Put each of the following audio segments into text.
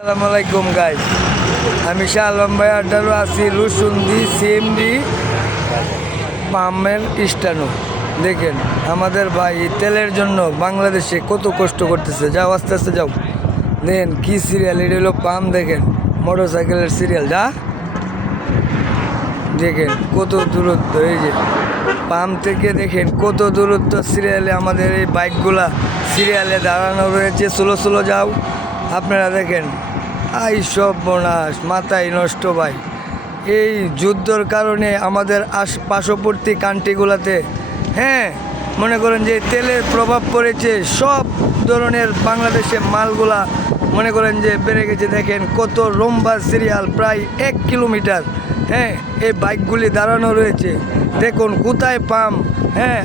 আসসালামু আলাইকুম গাইস, আমি শাহ আলম ভাই আড্ডারও আছি রুসুন্দি সিএমডি পামের স্টানো। দেখেন আমাদের ভাই তেলের জন্য বাংলাদেশে কত কষ্ট করতেছে। যাও আস্তে আস্তে যাও। দেখেন কি সিরিয়াল, এটা হলো পাম। দেখেন মোটর সাইকেলের সিরিয়াল, যা দেখেন কত দূরত্ব। এই যে পাম্প থেকে দেখেন কত দূরত্ব সিরিয়ালে আমাদের এই বাইকগুলা সিরিয়ালে দাঁড়ানো রয়েছে। স্লো স্লো যাও। আপনারা দেখেন আই সব বোনাস মাথায় নষ্ট ভাই। এই যুদ্ধর কারণে আমাদের পার্শ্ববর্তী কান্ট্রিগুলোতে মনে করেন যে তেলের প্রভাব পড়েছে। সব ধরনের বাংলাদেশে মালগুলা মনে করেন যে বেড়ে গেছে। দেখেন কত লম্বা সিরিয়াল, প্রায় 1 কিলোমিটার। এই বাইকগুলি দাঁড়ানো রয়েছে। দেখুন কোথায় পাম্প।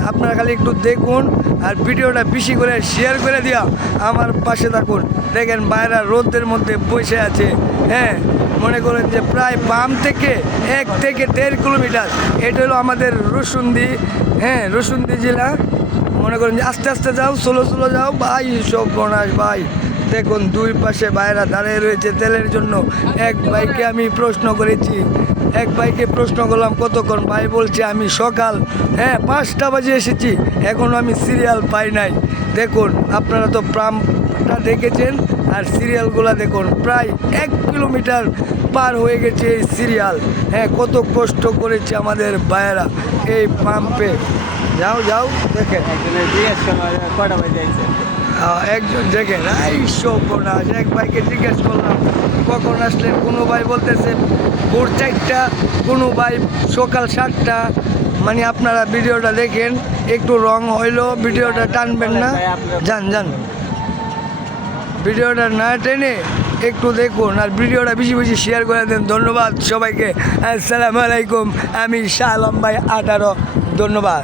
আপনারা খালি একটু দেখুন আর ভিডিওটা বেশি করে শেয়ার করে দিয়া আমার পাশে থাকুন। দেখেন বাইরে রোদের মধ্যে বসে আছে। মনে করেন যে প্রায় পাম্প থেকে 1 থেকে 1.5 কিলোমিটার। এটা হলো আমাদের রুসুন্দি, রুসুন্দি জেলা। মনে করেন যে আস্তে আস্তে যাও, স্লো স্লো যাও ভাই। সব বনাস ভাই। দেখুন দুই পাশে বাইরা দাঁড়িয়ে রয়েছে তেলের জন্য। এক ভাইকে আমি প্রশ্ন করেছি, এক ভাইকে প্রশ্ন করলাম কতক্ষণ, ভাই বলছে আমি সকাল 5টা বাজে এসেছি, এখনও আমি সিরিয়াল পাই নাই। দেখুন আপনারা তো পাম্পটা দেখেছেন আর সিরিয়ালগুলো দেখুন, প্রায় 1 কিলোমিটার পার হয়ে গেছে এই সিরিয়াল। কত কষ্ট করেছে আমাদের ভাইয়েরা এই পাম্পে। যাও যাও দেখেন একজন দেখেন এই সর্বনাশ। এক ভাইকে জিজ্ঞেস করলাম কখন আসলেন, কোনো ভাই বলতেছে ভোর 4টা, কোনো ভাই সকাল 7টা। মানে আপনারা ভিডিওটা দেখেন, একটু রং হইলেও ভিডিওটা টানবেন না। যান যান, ভিডিওটা না টেনে একটু দেখুন আর ভিডিওটা বেশি বেশি শেয়ার করে দেন। ধন্যবাদ সবাইকে। আসসালামু আলাইকুম, আমি শাহ আলম ভাই 18। ধন্যবাদ।